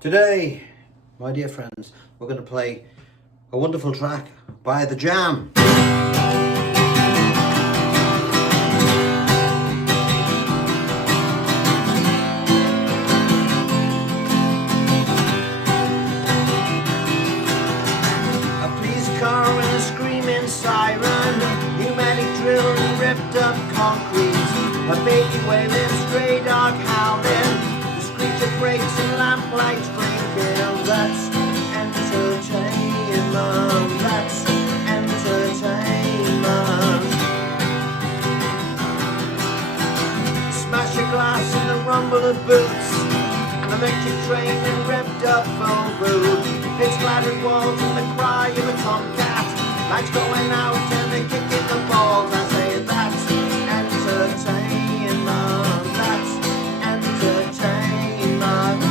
Today, my dear friends, we're going to play a wonderful track by The Jam. A police car and a screaming siren, pneumatic drill and ripped up concrete, a baby wailing, stray dog howling, the screech of brakes and lamplights blinking. That's entertainment, that's entertainment. Smash a glass in the rumble of boots, an electric train and revved up phone booth, it's splattered walls and the cry of a tomcat, lights going out and they kick in the balls. I say that's entertainment, that's entertainment.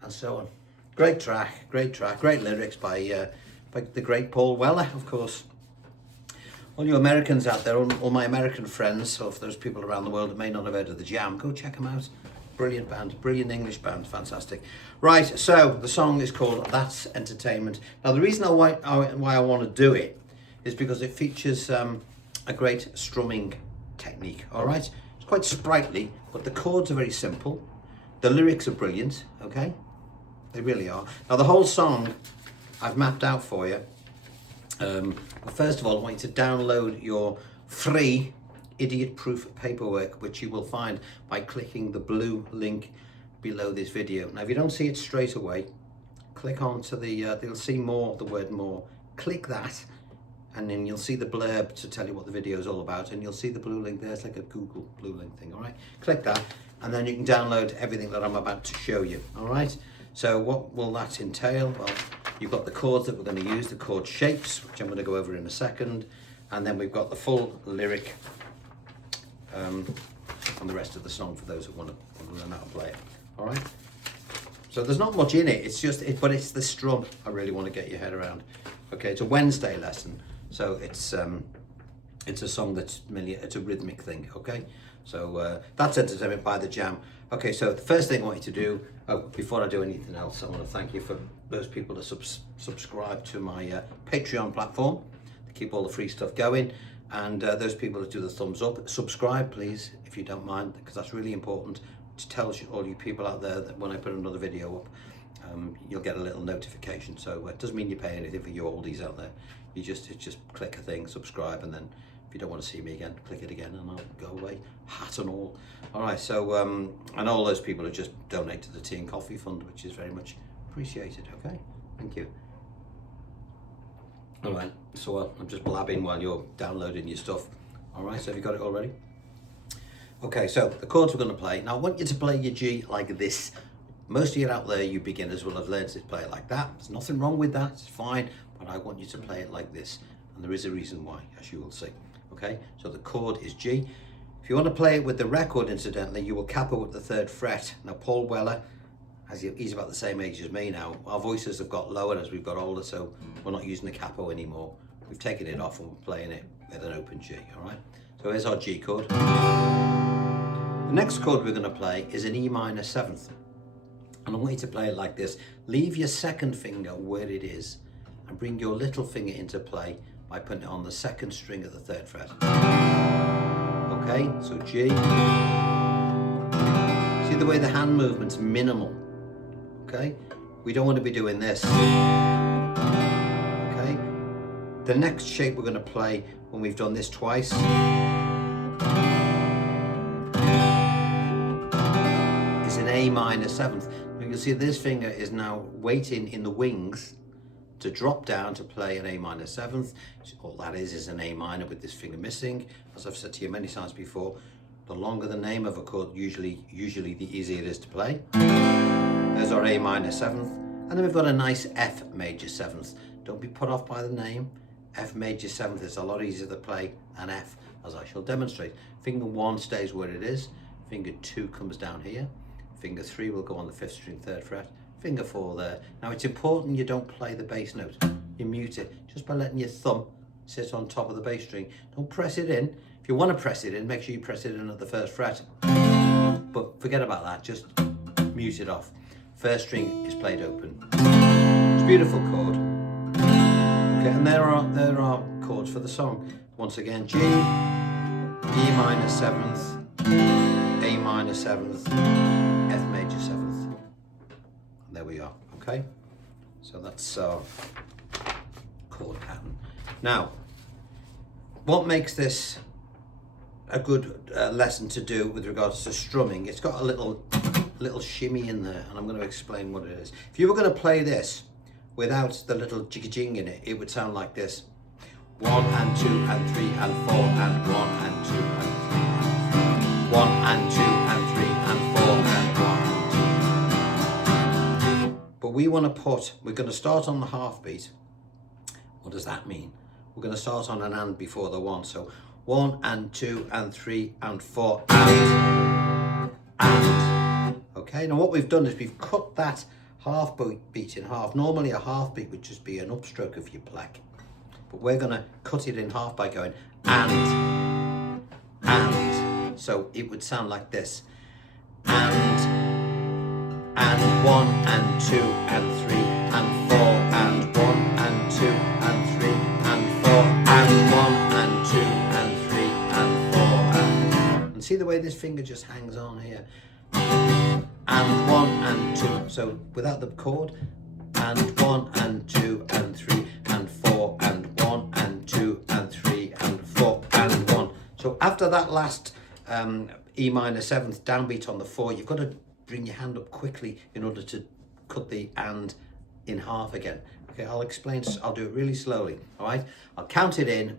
And so on. Great track, great lyrics by the great Paul Weller, of course. All you Americans out there, all my American friends, or for those people around the world that may not have heard of The Jam, go check them out. Brilliant band, brilliant English band, fantastic. Right, so the song is called That's Entertainment. Now the reason why I want to do it is because it features a great strumming technique, all right? It's quite sprightly, but the chords are very simple. The lyrics are brilliant, okay? They really are. Now the whole song I've mapped out for you. First of all, I want you to download your free idiot-proof paperwork, which you will find by clicking the blue link below this video. Now, if you don't see it straight away, click onto the, you'll see more, the word more. Click that, and then you'll see the blurb to tell you what the video is all about, and you'll see the blue link there. It's like a Google blue link thing, all right? Click that, and then you can download everything that I'm about to show you, all right? So what will that entail? Well, you've got the chords that we're going to use, the chord shapes, which I'm going to go over in a second, and then we've got the full lyric and the rest of the song for those that want to learn how to play it. All right. So there's not much in it. It's just but it's the strum I really want to get your head around. Okay, it's a Wednesday lesson, so it's a song that's mainly it's a rhythmic thing. Okay, so that's Entertainment by The Jam. Okay, so the first thing I want you to do, before I do anything else, I want to thank you for those people that subscribe to my Patreon platform to keep all the free stuff going, and those people that do the thumbs up. Subscribe, please, if you don't mind, because that's really important to tell all you people out there that when I put another video up, you'll get a little notification. So it doesn't mean you pay anything for you oldies out there. You just click a thing, subscribe, and then if you don't want to see me again, click it again and I'll go away, hat and all. All right, so, and all those people who just donate to the Tea and Coffee Fund, which is very much appreciated, okay? Thank you. All right, so I'm just blabbing while you're downloading your stuff. All right, so have you got it already? Okay, so the chords we're going to play. Now, I want you to play your G like this. Most of you out there, you beginners, will have learned to play it like that. There's nothing wrong with that, it's fine, but I want you to play it like this. And there is a reason why, as you will see. Okay, so the chord is G. If you want to play it with the record, incidentally, you will capo at the 3rd fret. Now, Paul Weller, he's about the same age as me now. Our voices have got lower as we've got older, so we're not using the capo anymore. We've taken it off and we're playing it with an open G, all right? So here's our G chord. The next chord we're going to play is an E minor 7th. And I want you to play it like this. Leave your 2nd finger where it is and bring your little finger into play by putting it on the 2nd string of the 3rd fret. Okay, so G. See the way the hand movement's minimal. Okay, we don't want to be doing this. Okay, the next shape we're going to play when we've done this twice is an A minor 7th. Now you'll see this finger is now waiting in the wings to drop down to play an A minor 7th. All that is an A minor with this finger missing. As I've said to you many times before, the longer the name of a chord, usually the easier it is to play. There's our A minor 7th. And then we've got a nice F major 7th. Don't be put off by the name. F major 7th is a lot easier to play than F, as I shall demonstrate. Finger 1 stays where it is. Finger 2 comes down here. Finger 3 will go on the 5th string, 3rd fret. Finger 4 there. Now it's important you don't play the bass note. You mute it just by letting your thumb sit on top of the bass string. Don't press it in. If you want to press it in, make sure you press it in at the first fret. But forget about that, just mute it off. First string is played open. It's a beautiful chord. Okay, and there are chords for the song. Once again, G, E minor 7th, A minor 7th, F major 7th. And there we are, okay? So that's our chord pattern. Now, what makes this a good lesson to do with regards to strumming? It's got a little shimmy in there, and I'm going to explain what it is. If you were going to play this without the little jigga-jing in it, it would sound like this. 1 and 2 and 3 and 4 and 1 and 2 and 3 and 1 and 2 and 3 and 4 and 1 and 2. But we want to we're going to start on the half beat. What does that mean? We're going to start on an and before the 1. So 1 and 2 and 3 and 4 and. Okay, now what we've done is we've cut that half beat in half. Normally a half beat would just be an upstroke of your pluck. But we're going to cut it in half by going and. So it would sound like this. And 1 and 2 and 3 and 4 and 1 and 2 and 3 and 4 and 1 and 2 and 3 and 4 and see the way this finger just hangs on here. And 1 and 2. So without the chord. And 1 and 2 and 3 and 4 and 1 and 2 and 3 and 4 and 1. So after that last E minor 7th downbeat on the 4, you've got to bring your hand up quickly in order to cut the and in half again. Okay, I'll explain, I'll do it really slowly, all right? I'll count it in,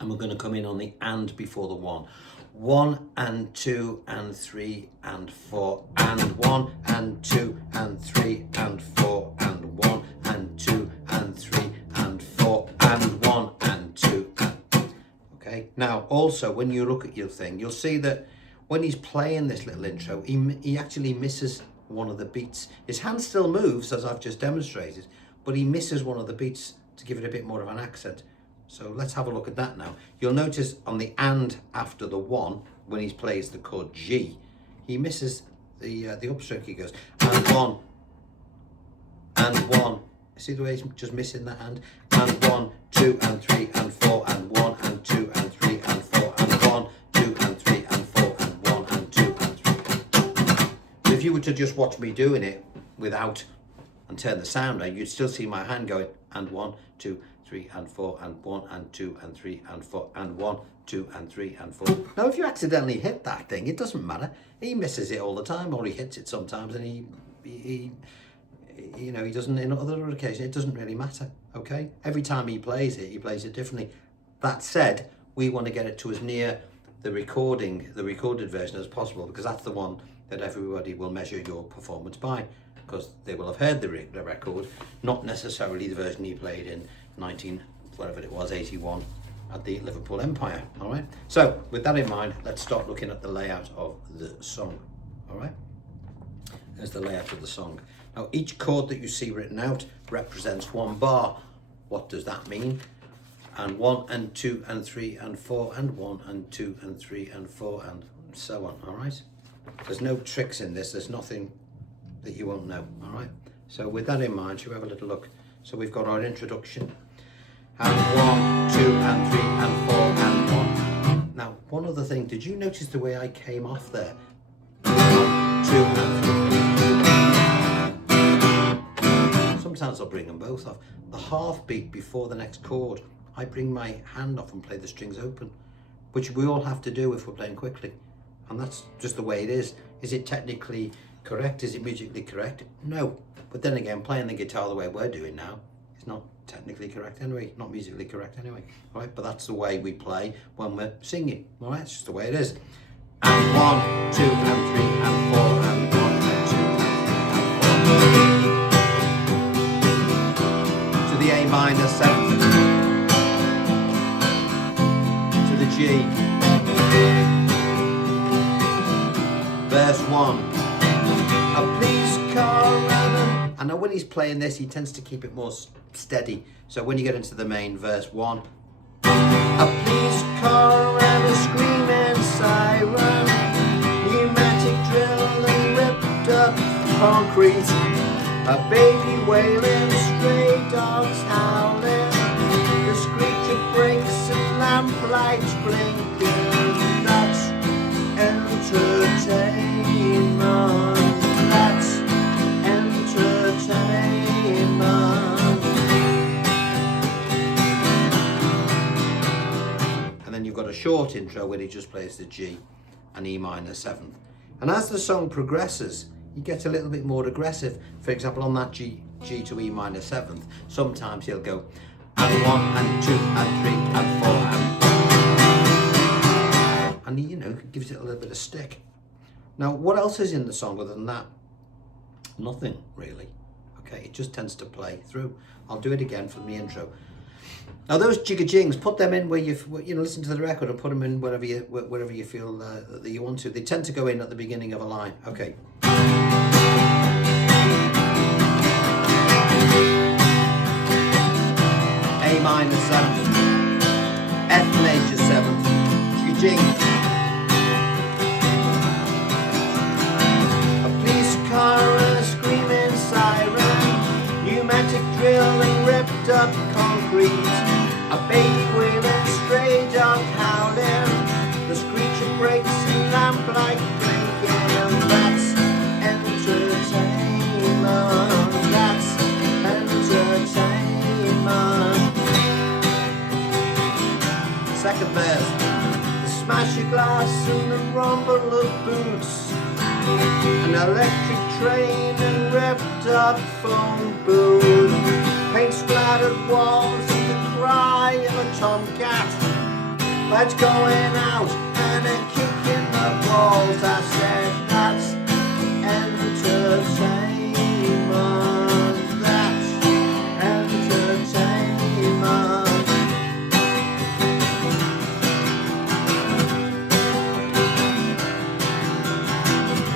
and we're going to come in on the and before the 1. 1 and 2 and 3 and 4 and 1 and 2 and 3 and 4 and 1 and 2 and 3 and 4 and 1 and 2 and... Okay, now also when you look at your thing, you'll see that when he's playing this little intro, he actually misses one of the beats. His hand still moves, as I've just demonstrated, but he misses one of the beats to give it a bit more of an accent. So let's have a look at that now. You'll notice on the and after the 1, when he plays the chord G, he misses the upstroke. He goes and 1 and 1. See the way he's just missing that and 1, 2 and 3 and 4 and 1 and 2 and 3 and 4 and 1, 2 and 3 and 4 and 1 and 2 and 3. But if you were to just watch me doing it without and turn the sound on, you'd still see my hand going and 1, 2, 3 and 4 and 1 and 2 and 3 and 4 and 1, 2 and 3 and 4. Now if you accidentally hit that thing, it doesn't matter. He misses it all the time, or he hits it sometimes, and he you know, he doesn't in other occasions. It doesn't really matter, okay? Every time he plays it differently. That said, we want to get it to as near the recorded version as possible, because that's the one that everybody will measure your performance by, because they will have heard the record, not necessarily the version he played in 81 at the Liverpool Empire. All right, so with that in mind, let's start looking at the layout of the song. All right, there's the layout of the song. Now each chord that you see written out represents 1 bar. What does that mean? And 1 and 2 and 3 and 4 and 1 and 2 and 3 and 4 and so on. All right, there's no tricks in this. There's nothing that you won't know. All right, so with that in mind, shall we have a little look? So we've got our introduction, and 1, 2 and 3 and 4 and 1. Now one other thing, did you notice the way I came off there? 1, 2 and 3. Sometimes I'll bring them both off. The half beat before the next chord, I bring my hand off and play the strings open, which we all have to do if we're playing quickly, and that's just the way it is. Is it technically correct? Is it musically correct? No. But then again, playing the guitar the way we're doing now is not technically correct anyway, not musically correct anyway. All right, but that's the way we play when we're singing. All right, it's just the way it is. And 1, 2 and 3 and 4 and 1 and 2 and 3 and 4. To the A minor 7th. To the G. Verse 1. A police car ran. And now when he's playing this, he tends to keep it more steady. So when you get into the main verse 1, A police car and a screaming siren, pneumatic drill and ripped up concrete, a baby wailing, stray dogs howling, the screech of brakes and lamplights blinking. That's entertainment. That's entertainment. And then you've got a short intro where he just plays the G and E minor 7th. And as the song progresses, you get a little bit more aggressive. For example, on that G to E minor 7th, sometimes he'll go and 1 and 2 and 3 and 4 and he, gives it a little bit of stick. Now, what else is in the song other than that? Nothing really. Okay, it just tends to play through. I'll do it again from the intro. Now, those jigga-jings, put them in where listen to the record and put them in wherever you feel that you want to. They tend to go in at the beginning of a line. Okay. A minor 7th, F major 7th, jigga-jing. A police car and a screaming siren, pneumatic drill and ripped up concrete, a baby wailing, stray dog howling, the screech of brakes and lamplight blinking. That's entertainment. That's entertainment. Second verse. The smash of glass and the rumble of boots, an electric train and ripped up phone booth, paint splattered walls and the cry of a tomcat, lights going out and a kick in the balls. I said that's entertainment. That's entertainment.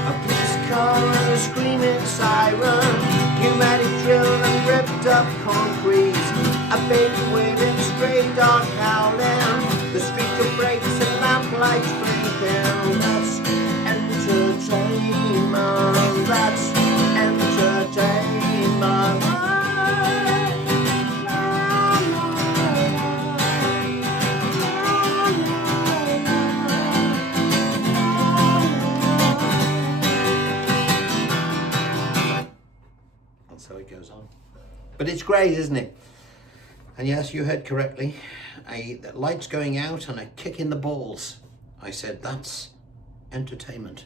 A police car and a screaming siren, pneumatic drill and ripped up concrete, a baby wailing, stray dog howling, the street of brakes and lamplights blinking. That's entertainment. That's entertainment. That's how it goes on. But it's great, isn't it? And yes, you heard correctly. The lights going out and a kick in the balls. I said that's entertainment.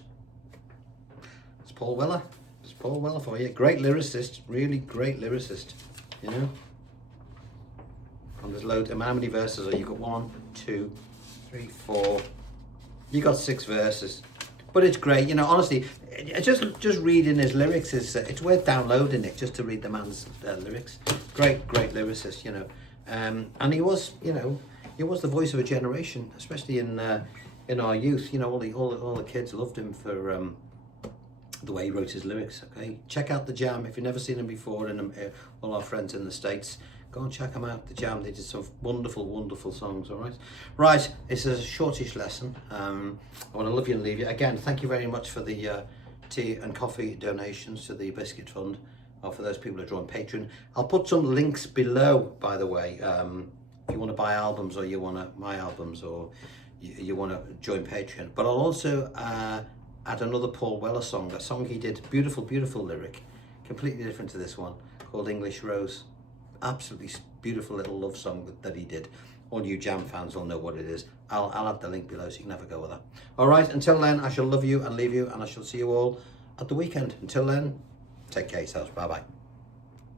It's Paul Weller. It's Paul Weller for you. Great lyricist, really great lyricist. And there's loads. How many verses are you got? 1, 2, 3, 4. You got 6 verses. But it's great, honestly, just reading his lyrics it's worth downloading it just to read the man's lyrics. Great lyricist, and he was the voice of a generation, especially in our youth. All the kids loved him for the way he wrote his lyrics. Okay, check out the Jam if you've never seen him before, and all our friends in the States. Go and check them out, the Jam. They did some wonderful songs, all right? Right, this is a shortish lesson. I want to love you and leave you. Again, thank you very much for the tea and coffee donations to the Biscuit Fund, or for those people who are on Patreon. I'll put some links below, by the way, if you want to buy albums, or you want to my albums, or you want to join Patreon. But I'll also add another Paul Weller song, a song he did, beautiful lyric, completely different to this one, called English Rose. Absolutely beautiful little love song that he did. All you Jam fans will know what it is. I'll add the link below so you can have a go with that. All right, until then, I shall love you and leave you, and I shall see you all at the weekend. Until then, take care of yourselves. Bye-bye.